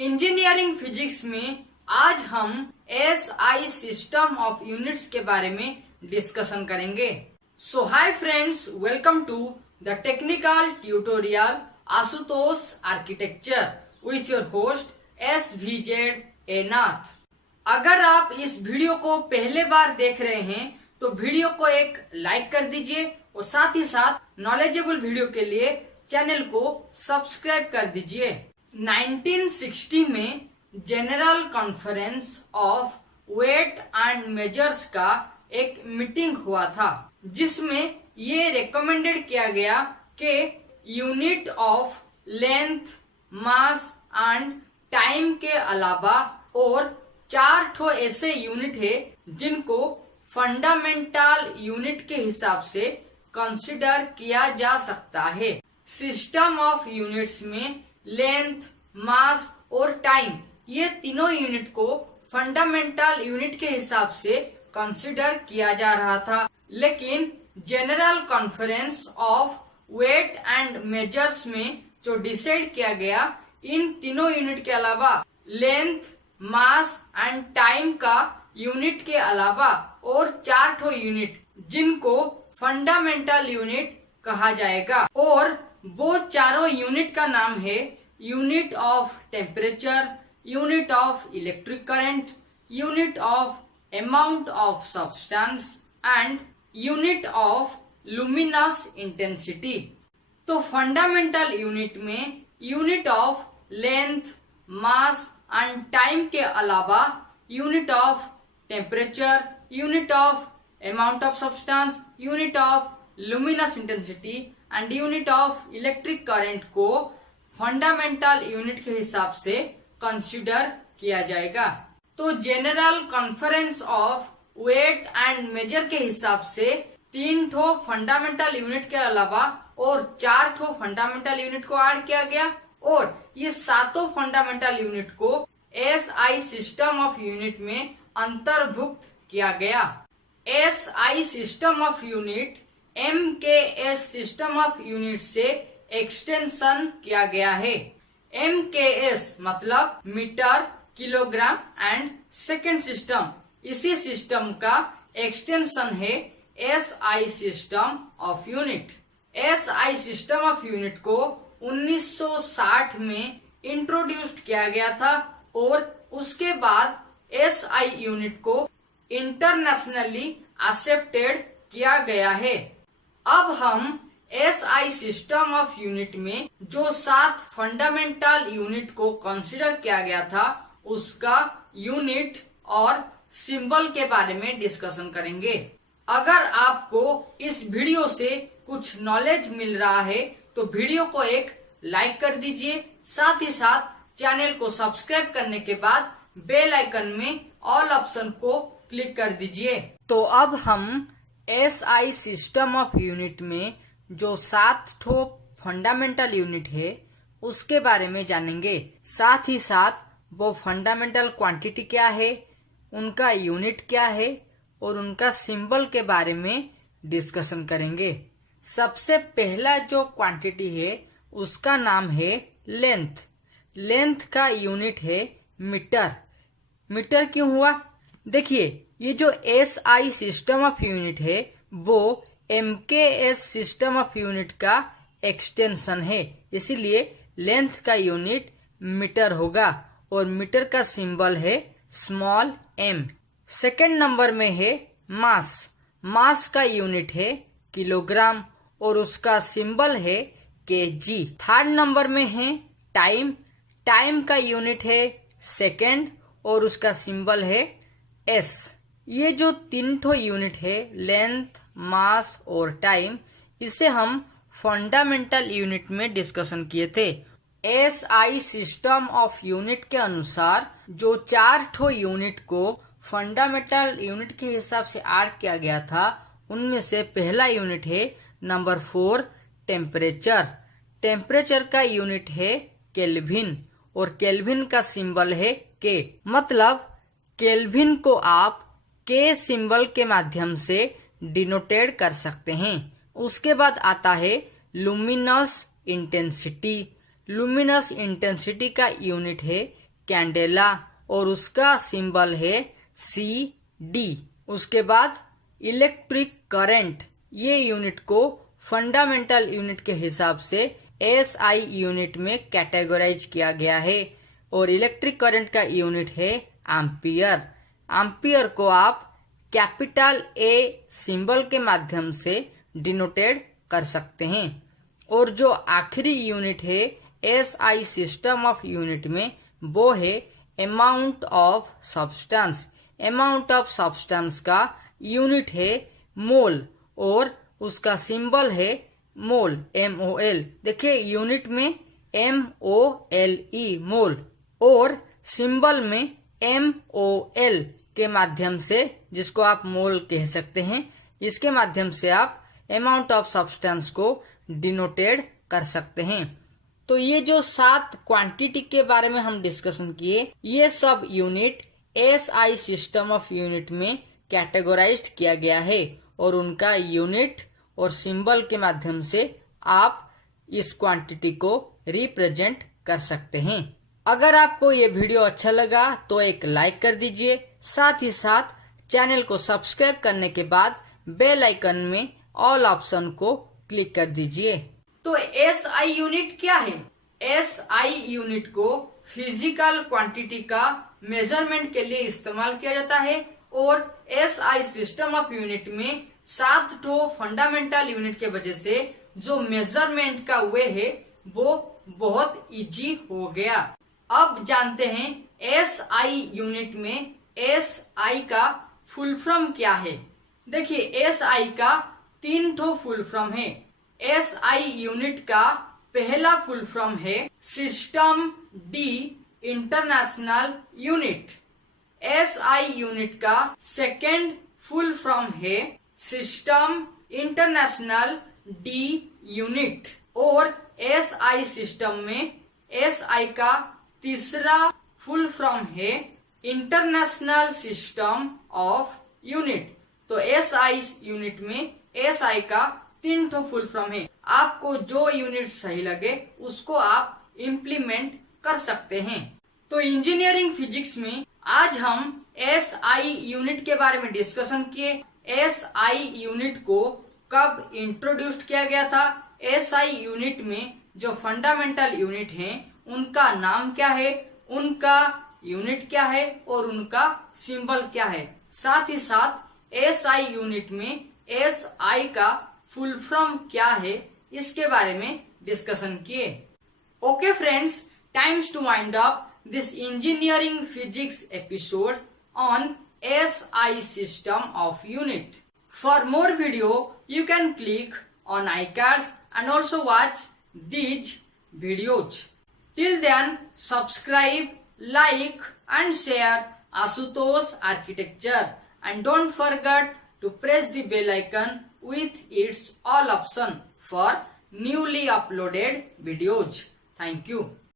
Engineering physics में आज हम एसआई सिस्टम ऑफ यूनिट्स के बारे में डिस्कशन करेंगे। So hi friends, welcome to the technical tutorial Ashutosh architecture with your host SVZ A Nath. अगर आप इस वीडियो को पहले बार देख रहे हैं तो वीडियो को एक लाइक कर दीजिए और साथ ही साथ नॉलेजेबल वीडियो के लिए चैनल को सब्सक्राइब कर दीजिए। 1960 में general conference of weight and measures का एक मीटिंग हुआ था, जिसमें ये रिकमेंडेड किया गया कि unit of length, mass and time के अलावा और 4 ऐसे यूनिट है जिनको फंडामेंटल यूनिट के हिसाब से कंसिडर किया जा सकता है। सिस्टम ऑफ यूनिट्स में लेंथ, मास और टाइम ये तीनों यूनिट को फंडामेंटल यूनिट के हिसाब से कंसिडर किया जा रहा था, लेकिन general conference of weight and measures में जो डिसाइड किया गया, इन तीनों यूनिट के अलावा लेंथ, मास एंड टाइम का यूनिट के अलावा और 4 यूनिट जिनको फंडामेंटल यूनिट कहा जाएगा, और वो 4 यूनिट का नाम है unit of temperature, unit of electric current, unit of amount of substance and unit of luminous intensity. तो फंडामेंटल यूनिट में unit of length, mass and time के अलावा unit of temperature, unit of amount of substance, unit of luminous intensity and unit of electric current को fundamental unit के हिसाब से consider किया जाएगा। तो general conference of weight and measure के हिसाब से 3 फंडामेंटल यूनिट के अलावा और 4 फंडामेंटल यूनिट को ऐड किया गया, और ये 7 फंडामेंटल यूनिट को एसआई सिस्टम ऑफ यूनिट में अंतर्भुक्त किया गया। SI system of unit MKS system of unit से एक्सटेंशन किया गया है। MKS मतलब metre, kilogram and second system, इसी सिस्टम का एक्सटेंशन है SI system of unit. SI system of unit को 1960 में इंट्रोड्यूस्ड किया गया था, और उसके बाद SI यूनिट को इंटरनेशनली एक्सेप्टेड किया गया है। अब हम SI सिस्टम ऑफ यूनिट में जो 7 फंडामेंटल यूनिट को कंसीडर किया गया था, उसका यूनिट और सिंबल के बारे में डिस्कशन करेंगे। अगर आपको इस वीडियो से कुछ नॉलेज मिल रहा है तो वीडियो को एक लाइक कर दीजिए, साथ ही साथ चैनल को सब्सक्राइब करने के बाद बेल आइकन में ऑल ऑप्शन को क्लिक कर दीजिए। तो अब हम SI सिस्टम ऑफ यूनिट में जो 7 फंडामेंटल यूनिट है उसके बारे में जानेंगे। साथ ही साथ वो फंडामेंटल क्वांटिटी क्या है, उनका यूनिट क्या है और उनका सिंबल के बारे में डिस्कशन करेंगे। सबसे पहला जो क्वांटिटी है उसका नाम है लेंथ। लेंथ का यूनिट है मीटर। मीटर क्यों हुआ? देखिए, ये जो SI सिस्टम ऑफ यूनिट है वो MKS सिस्टम ऑफ यूनिट का एक्सटेंशन है, इसीलिए लेंथ का यूनिट मीटर होगा और मीटर का सिंबल है स्मॉल m। सेकेंड नंबर में है मास। मास का यूनिट है किलोग्राम और उसका सिंबल है kg। थर्ड नंबर में है टाइम। टाइम का यूनिट है सेकेंड और उसका सिंबल है s। ये जो 3 यूनिट है लेंथ, मास और टाइम, इसे हम फंडामेंटल यूनिट में डिस्कशन किए थे। SI सिस्टम ऑफ यूनिट के अनुसार जो 4 यूनिट को फंडामेंटल यूनिट के हिसाब से ऐड किया गया था, उनमें से पहला यूनिट है नंबर 4 टेम्परेचर। टेम्परेचर का यूनिट है केल्विन और केल्विन का सिंबल है K। मतलब केल्विन को आप K सिंबल के माध्यम से डिनोटेड कर सकते हैं। उसके बाद आता है लुमिनस इंटेंसिटी। लुमिनस इंटेंसिटी का यूनिट है कैंडेला और उसका सिंबल है CD। उसके बाद इलेक्ट्रिक करंट, ये यूनिट को फंडामेंटल यूनिट के हिसाब से SI यूनिट में कैटेगराइज किया गया है और इलेक्ट्रिक करंट का यूनिट है एम्पियर। एम्पियर को आप कैपिटल A सिंबल के माध्यम से डिनोटेड कर सकते हैं। और जो आखिरी यूनिट है SI सिस्टम ऑफ यूनिट में, वो है amount of substance. Amount of substance का यूनिट है मोल और उसका सिंबल है मोल, MOL। देखिए यूनिट में MOLE मोल और सिंबल में MOL के माध्यम से, जिसको आप मोल कह सकते हैं, इसके माध्यम से आप अमाउंट ऑफ सब्सटेंस को डिनोटेड कर सकते हैं। तो ये जो 7 क्वांटिटी के बारे में हम डिस्कशन किए, ये सब unit SI system of unit में कैटेगराइज्ड किया गया है और उनका यूनिट और सिंबल के माध्यम से आप इस क्वांटिटी को रिप्रेजेंट कर सकते हैं। अगर आपको ये वीडियो अच्छा लगा तो एक लाइक कर दीजिए, साथ ही साथ चैनल को सब्सक्राइब करने के बाद बेल आइकन में ऑल ऑप्शन को क्लिक कर दीजिए। तो SI यूनिट क्या है? SI यूनिट को फिजिकल क्वांटिटी का मेजरमेंट के लिए इस्तेमाल किया जाता है और SI सिस्टम ऑफ यूनिट में 7 फंडामेंटल यूनिट के वजह से जो मेजरमेंट का वे है वो बहुत इजी हो गया। अब जानते हैं SI यूनिट में SI का फुल फॉर्म क्या है। देखिए SI का 3 फुल फॉर्म है। SI यूनिट का पहला फुल फॉर्म है system D international unit. SI unit का सेकेंड फुल फॉर्म है सिस्टम इंटरनेशनल D यूनिट और SI सिस्टम में SI का तीसरा फुल फॉर्म है इंटरनेशनल सिस्टम ऑफ यूनिट। तो SI यूनिट में SI का 3 फुल फॉर्म है। आपको जो यूनिट सही लगे उसको आप इम्प्लीमेंट कर सकते हैं। तो इंजीनियरिंग फिजिक्स में आज हम SI यूनिट के बारे में डिस्कशन किए। SI यूनिट को कब इंट्रोड्यूस किया गया था, SI यूनिट में जो फंडामेंटल यूनिट हैं उनका नाम क्या है, उनका यूनिट क्या है और उनका सिंबल क्या है। साथ ही साथ SI यूनिट में SI का फुल फॉर्म क्या है इसके बारे में डिस्कशन किए। Okay friends, times to wind up this engineering physics episode on SI system of unit. For more video, you can click on iCards and also watch these videos. Till then, subscribe, like and share Ashutosh Architecture and don't forget to press the bell icon with its all option for newly uploaded videos. Thank you.